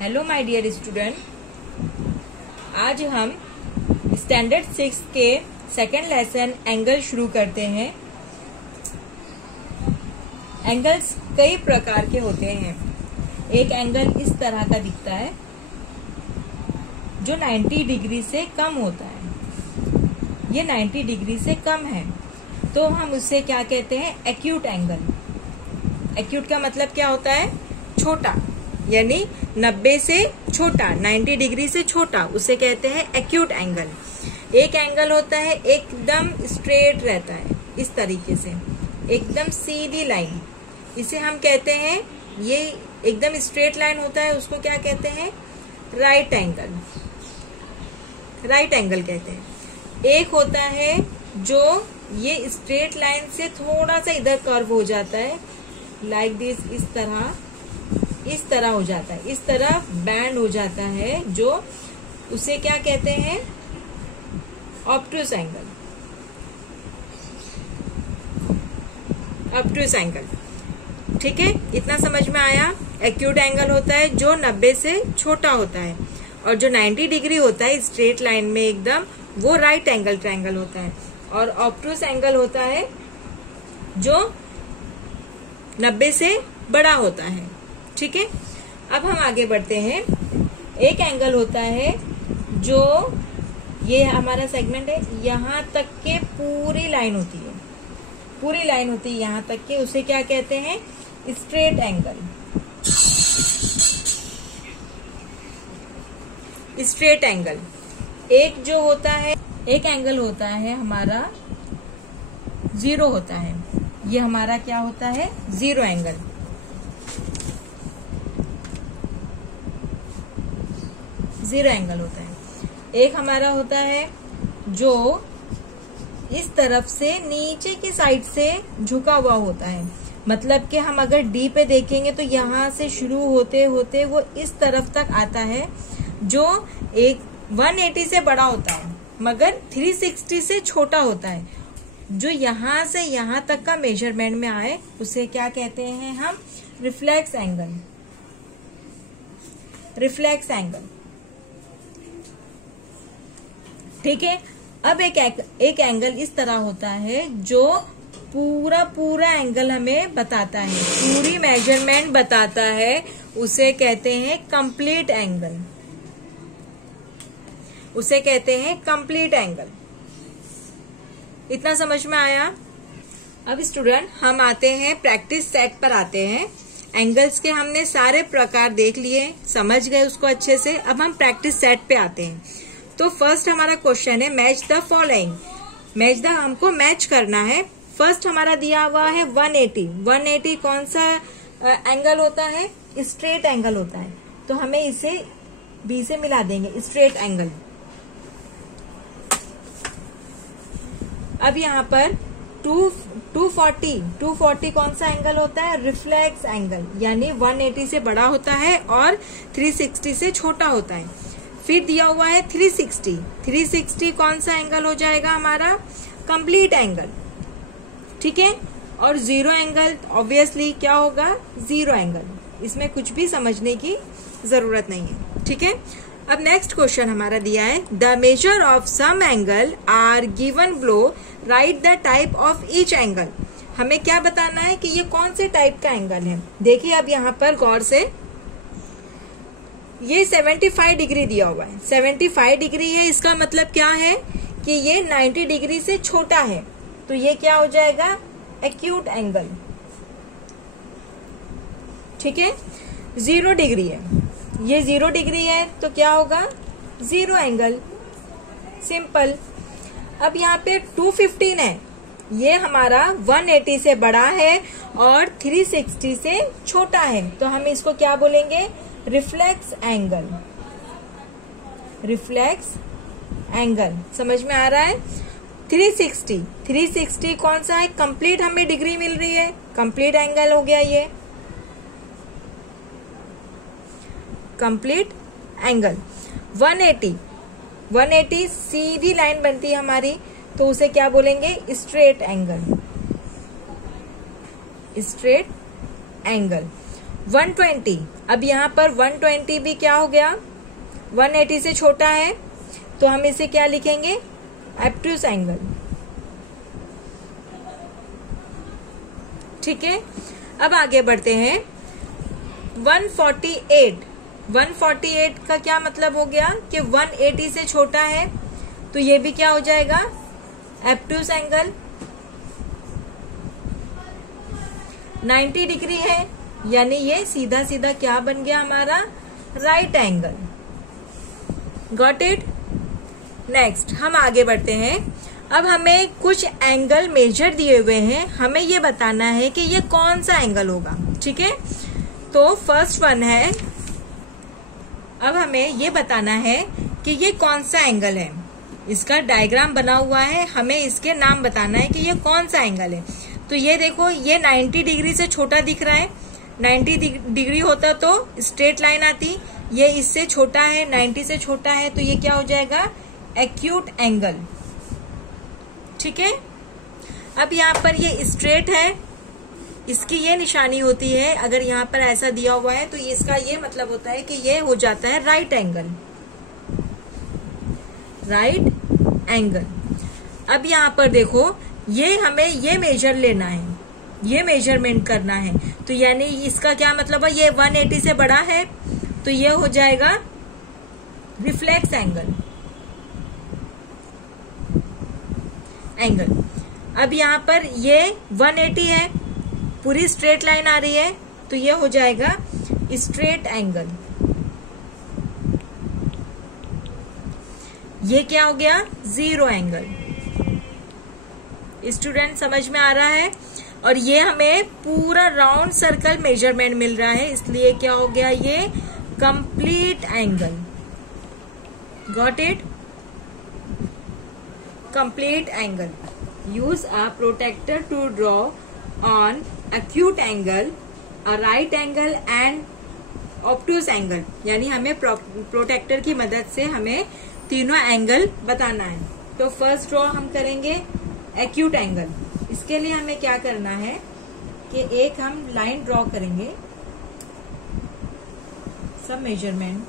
Hello my dear student, आज हम standard 6 के सेकंड लेसन एंगल शुरू करते हैं। एंगल्स कई प्रकार के होते हैं। एक एंगल इस तरह का दिखता है जो 90 डिग्री से कम होता है। ये 90 डिग्री से कम है तो हम उससे क्या कहते हैं? Acute angle. एक्यूट का मतलब क्या होता है? छोटा, यानी 90 से छोटा, 90 डिग्री से छोटा, उसे कहते हैं एक्यूट एंगल। एक एंगल होता है एकदम स्ट्रेट रहता है, इस तरीके से एकदम सीधी लाइन, इसे हम कहते हैं, ये एकदम स्ट्रेट लाइन होता है, उसको क्या कहते हैं? Right angle. राइट एंगल कहते हैं। एक होता है जो ये स्ट्रेट लाइन से थोड़ा सा इधर कर्व हो जाता है, लाइक दिस, इस तरह हो जाता है, इस तरह बैंड हो जाता है, जो उसे क्या कहते हैं? ऑब्टूस एंगल। ऑब्टूस एंगल, ठीक है? इतना समझ में आया? एक्यूट एंगल होता है जो 90 से छोटा होता है, और जो 90 डिग्री होता है स्ट्रेट लाइन में एकदम, वो राइट एंगल ट्रायंगल होता है। और ऑब्टूस एंगल होता है जो 90 से बड़ा होता है, ठीक है? अब हम आगे बढ़ते हैं। एक एंगल होता है जो, ये हमारा सेगमेंट है, यहाँ तक के पूरी लाइन होती है, पूरी लाइन होती है यहाँ तक के, उसे क्या कहते हैं? Straight angle. Straight angle. एक जो होता है, एक एंगल होता है हमारा जीरो होता है, ये हमारा क्या होता है? Zero angle. जीरो एंगल होता है। एक हमारा होता है जो इस तरफ से नीचे की साइड से झुका हुआ होता है, मतलब कि हम अगर डी पे देखेंगे तो यहाँ से शुरू होते होते वो इस तरफ तक आता है, जो एक 180 से बड़ा होता है मगर 360 से छोटा होता है। जो यहाँ से यहाँ तक का मेजरमेंट में आए उसे क्या कहते हैं हम? Reflex angle. रिफ्लेक्स एंगल, ठीक है? अब एक एंगल इस तरह होता है जो पूरा एंगल हमें बताता है, पूरी मेजरमेंट बताता है, उसे कहते हैं कंप्लीट एंगल। उसे कहते हैं कंप्लीट एंगल। इतना समझ में आया? अब स्टूडेंट हम आते हैं प्रैक्टिस सेट पर आते हैं। एंगल्स के हमने सारे प्रकार देख लिए, समझ गए उसको अच्छे से। अब हम प्रैक्टिस सेट पे आते हैं। तो फर्स्ट हमारा क्वेश्चन है मैच द फॉलोइंग। हमको मैच करना है। फर्स्ट हमारा दिया हुआ है 180। 180 कौन सा एंगल होता है? स्ट्रेट एंगल होता है, तो हमें इसे बी से मिला देंगे, स्ट्रेट एंगल। अब यहाँ पर 240 कौन सा एंगल होता है? रिफ्लेक्स एंगल, यानी 180 से बड़ा होता है और 360 से छोटा होता है। फिर दिया हुआ है 360। 360 कौन सा एंगल हो जाएगा हमारा? कंप्लीट एंगल, ठीक है? और जीरो एंगल ऑब्वियसली क्या होगा? Zero angle. इसमें कुछ भी समझने की जरूरत नहीं है, ठीक है? अब नेक्स्ट क्वेश्चन हमारा दिया है the measure of some angle are given below, right the type of each angle. हमें क्या बताना है कि ये कौन से टाइप का एंगल है। देखिए अब यहाँ पर गौर से, ये 75 डिग्री दिया हुआ है, 75 डिग्री है, इसका मतलब क्या है कि ये 90 डिग्री से छोटा है, तो ये क्या हो जाएगा? एक्यूट एंगल, ठीक है? 0 डिग्री है, ये 0 डिग्री है, तो क्या होगा? Zero angle, simple. अब यहाँ पे 215 है, ये हमारा 180 से बड़ा है और 360 से छोटा है, तो हम इसको क्या बोलेंगे? Reflex angle. रिफ्लेक्स एंगल, समझ में आ रहा है? 360 कौन सा है? कंप्लीट हमें डिग्री मिल रही है, कंप्लीट एंगल हो गया ये, कंप्लीट एंगल। 180 सीधी लाइन बनती है हमारी, तो उसे क्या बोलेंगे? Straight angle. Straight angle. 120, अब यहाँ पर 120 भी क्या हो गया, 180 से छोटा है, तो हम इसे क्या लिखेंगे, ऑब्ट्यूज एंगल। ठीक है, अब आगे बढ़ते हैं। 148 का क्या मतलब हो गया कि 180 से छोटा है, तो ये भी क्या हो जाएगा, ऑब्ट्यूज एंगल। 90 डिग्री है, यानी ये सीधा सीधा क्या बन गया हमारा, right angle. Got it. Next हम आगे बढ़ते हैं। अब हमें कुछ एंगल मेजर दिए हुए हैं, हमें ये बताना है कि ये कौन सा एंगल होगा। ठीक है, तो फर्स्ट वन है, अब हमें ये बताना है कि ये कौन सा एंगल है। इसका डायग्राम बना हुआ है, हमें इसके नाम बताना है कि ये कौन सा एंगल है। तो ये देखो, ये 90 डिग्री से छोटा दिख रहा है। 90 डिग्री होता तो स्ट्रेट लाइन आती, ये इससे छोटा है, 90 से छोटा है, तो ये क्या हो जाएगा, एक्यूट एंगल। ठीक है, अब यहाँ पर ये स्ट्रेट है, इसकी ये निशानी होती है, अगर यहाँ पर ऐसा दिया हुआ है तो इसका ये मतलब होता है कि ये हो जाता है राइट एंगल। Right angle. अब यहाँ पर देखो, ये हमें ये मेजर लेना है, ये मेजरमेंट करना है, तो यानी इसका क्या मतलब है, ये 180 से बड़ा है, तो ये हो जाएगा रिफ्लेक्स एंगल। अब यहाँ पर ये 180 है, पूरी स्ट्रेट लाइन आ रही है, तो ये हो जाएगा स्ट्रेट एंगल। ये क्या हो गया, जीरो एंगल। स्टूडेंट समझ में आ रहा है। और ये हमें पूरा राउंड सर्कल मेजरमेंट मिल रहा है, इसलिए क्या हो गया, ये complete angle. Got it. Complete angle. Use a protractor to draw on acute angle, a right angle and obtuse angle. यानी हमें प्रोटेक्टर की मदद से हमें तीनों एंगल बताना है। तो फर्स्ट ड्रॉ हम करेंगे acute एंगल। इसके लिए हमें क्या करना है कि एक हम लाइन ड्रॉ करेंगे, सब मेजरमेंट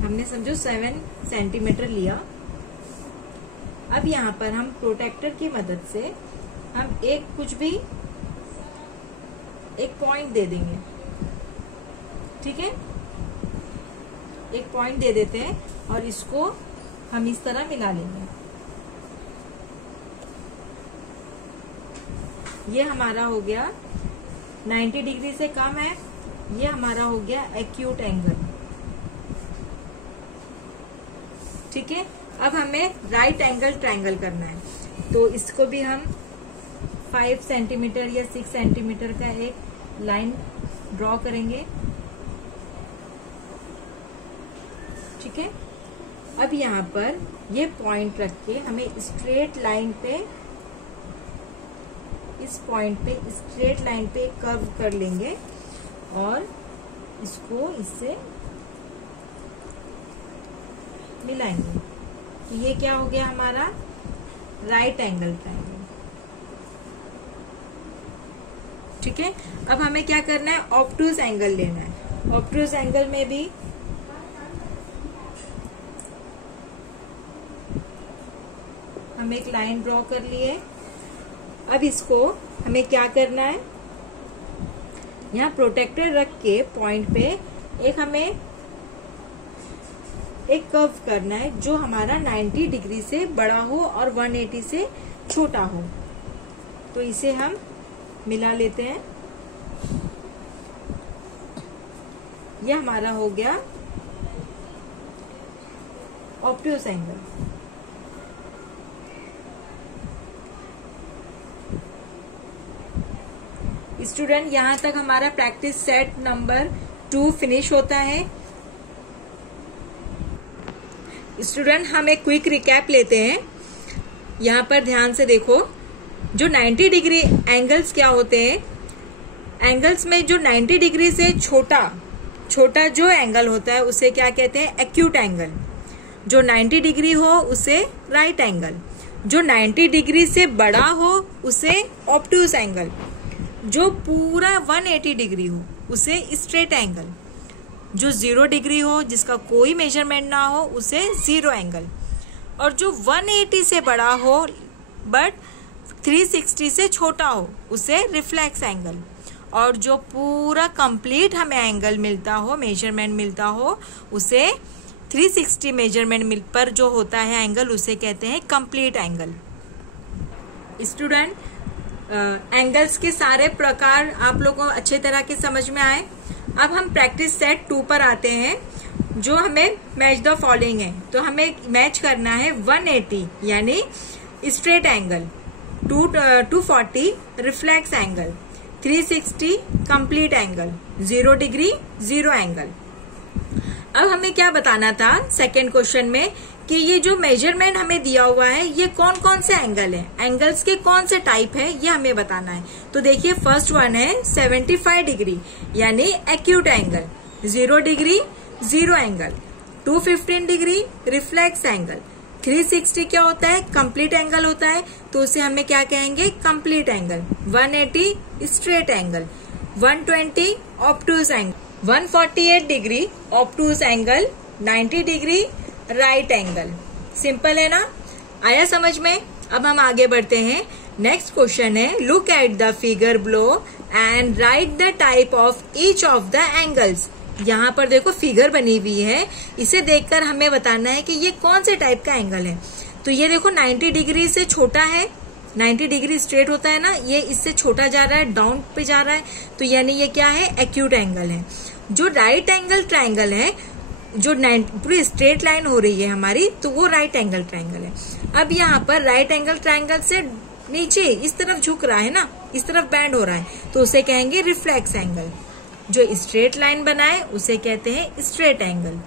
हमने समझो 7 सेंटीमीटर लिया। अब यहाँ पर हम प्रोटेक्टर की मदद से हम एक कुछ भी एक पॉइंट दे देंगे। ठीक है, एक पॉइंट दे देते हैं और इसको हम इस तरह मिला लेंगे। ये हमारा हो गया 90 डिग्री से कम है, ये हमारा हो गया एक्यूट एंगल। ठीक है, अब हमें राइट एंगल ट्रायंगल करना है, तो इसको भी हम 5 सेंटीमीटर या 6 सेंटीमीटर का एक लाइन ड्रॉ करेंगे। ठीक है, अब यहाँ पर ये पॉइंट रख के हमें स्ट्रेट लाइन पे, इस पॉइंट पे स्ट्रेट लाइन पे कर्व कर लेंगे और इसको इससे मिलाएंगे। तो ये क्या हो गया हमारा राइट एंगल ट्रायंगल। ठीक है, अब हमें क्या करना है, ऑब्ट्यूज एंगल लेना है। ऑब्ट्यूज एंगल में भी हम एक लाइन ड्रॉ कर लिए। अब इसको हमें क्या करना है, यहाँ प्रोटेक्टर रख के पॉइंट पे एक हमें एक कर्व करना है जो हमारा 90 डिग्री से बड़ा हो और 180 से छोटा हो। तो इसे हम मिला लेते हैं। यह हमारा हो गया ऑब्ट्यूज एंगल। स्टूडेंट, यहां तक हमारा प्रैक्टिस सेट नंबर 2 फिनिश होता है। स्टूडेंट, हम एक क्विक रिकैप लेते हैं। यहाँ पर ध्यान से देखो, जो 90 डिग्री एंगल्स क्या होते हैं, एंगल्स में जो 90 डिग्री से छोटा जो एंगल होता है उसे क्या कहते हैं, एक्यूट एंगल। जो 90 डिग्री हो उसे राइट एंगल, जो 90 डिग्री से बड़ा हो उसे ऑब्ट्यूज एंगल। जो पूरा 180 डिग्री हो उसे स्ट्रेट एंगल, जो 0 डिग्री हो जिसका कोई मेजरमेंट ना हो उसे जीरो एंगल, और जो 180 से बड़ा हो बट 360 से छोटा हो उसे रिफ्लेक्स एंगल, और जो पूरा कंप्लीट हमें एंगल मिलता हो, मेजरमेंट मिलता हो, उसे 360 मेजरमेंट पर जो होता है एंगल उसे कहते हैं कंप्लीट एंगल। स्टूडेंट, एंगल्स के सारे प्रकार आप लोगों को अच्छे तरह के समझ में आए। अब हम प्रैक्टिस सेट 2 पर आते हैं, जो हमें मैच द फॉलोइंग है। तो हमें मैच करना है 180 यानी straight angle, 240 reflex angle, 360 complete angle, 0 degree 0 angle. अब हमें क्या बताना था सेकेंड क्वेश्चन में कि ये जो मेजरमेंट हमें दिया हुआ है ये कौन कौन से एंगल है, एंगल्स के कौन से टाइप है ये हमें बताना है। तो देखिए फर्स्ट वन है 75 डिग्री यानी acute angle, 0 degree 0 angle, 215 degree reflex angle, 360 क्या होता है, कंप्लीट एंगल होता है, तो उसे हमें क्या कहेंगे, complete angle, 180 straight angle, 120 obtuse angle, 148 degree obtuse angle, 90 degree right angle. Simple है ना, आया समझ में। अब हम आगे बढ़ते हैं। नेक्स्ट क्वेश्चन है, look at the figure below and right the type of each of the angles. यहाँ पर देखो फिगर बनी हुई है, इसे देखकर हमें बताना है कि ये कौन से टाइप का एंगल है। तो ये देखो 90 डिग्री से छोटा है, 90 डिग्री स्ट्रेट होता है ना, ये इससे छोटा जा रहा है, डाउन पे जा रहा है, तो यानी ये क्या है, एक्यूट एंगल है। जो राइट एंगल ट्रायंगल है, जो पूरी स्ट्रेट लाइन हो रही है हमारी, तो वो राइट एंगल ट्रायंगल है। अब यहाँ पर राइट एंगल ट्रायंगल से नीचे इस तरफ झुक रहा है ना, इस तरफ बैंड हो रहा है, तो उसे कहेंगे रिफ्लेक्स एंगल। जो स्ट्रेट लाइन बनाए उसे कहते हैं स्ट्रेट एंगल,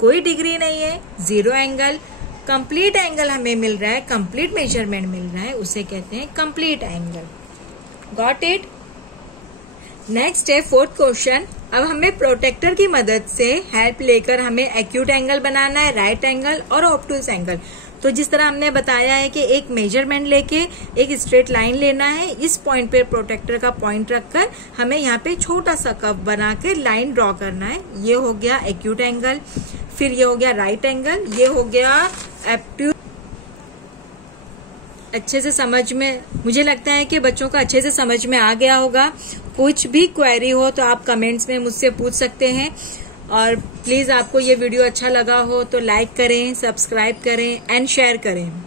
कोई डिग्री नहीं है, 0 एंगल। कंप्लीट एंगल हमें मिल रहा है, कंप्लीट मेजरमेंट मिल रहा है, उसे कहते हैं complete angle. Got it. Next है फोर्थ क्वेश्चन। अब हमें प्रोटेक्टर की मदद से हेल्प लेकर हमें एक्यूट एंगल बनाना है, राइट एंगल और ऑब्टूज एंगल। तो जिस तरह हमने बताया है कि एक मेजरमेंट लेके एक स्ट्रेट लाइन लेना है, इस पॉइंट पे प्रोटेक्टर का पॉइंट रखकर हमें यहाँ पे छोटा सा कर्व बना के लाइन ड्रॉ करना है। ये हो गया एक्यूट एंगल, फिर ये हो गया राइट एंगल, ये हो गया ऑब्टूज। अच्छे से समझ में, मुझे लगता है कि बच्चों का अच्छे से समझ में आ गया होगा। कुछ भी क्वेरी हो तो आप कमेंट्स में मुझसे पूछ सकते हैं, और प्लीज आपको ये वीडियो अच्छा लगा हो तो लाइक करें, सब्सक्राइब करें एंड शेयर करें।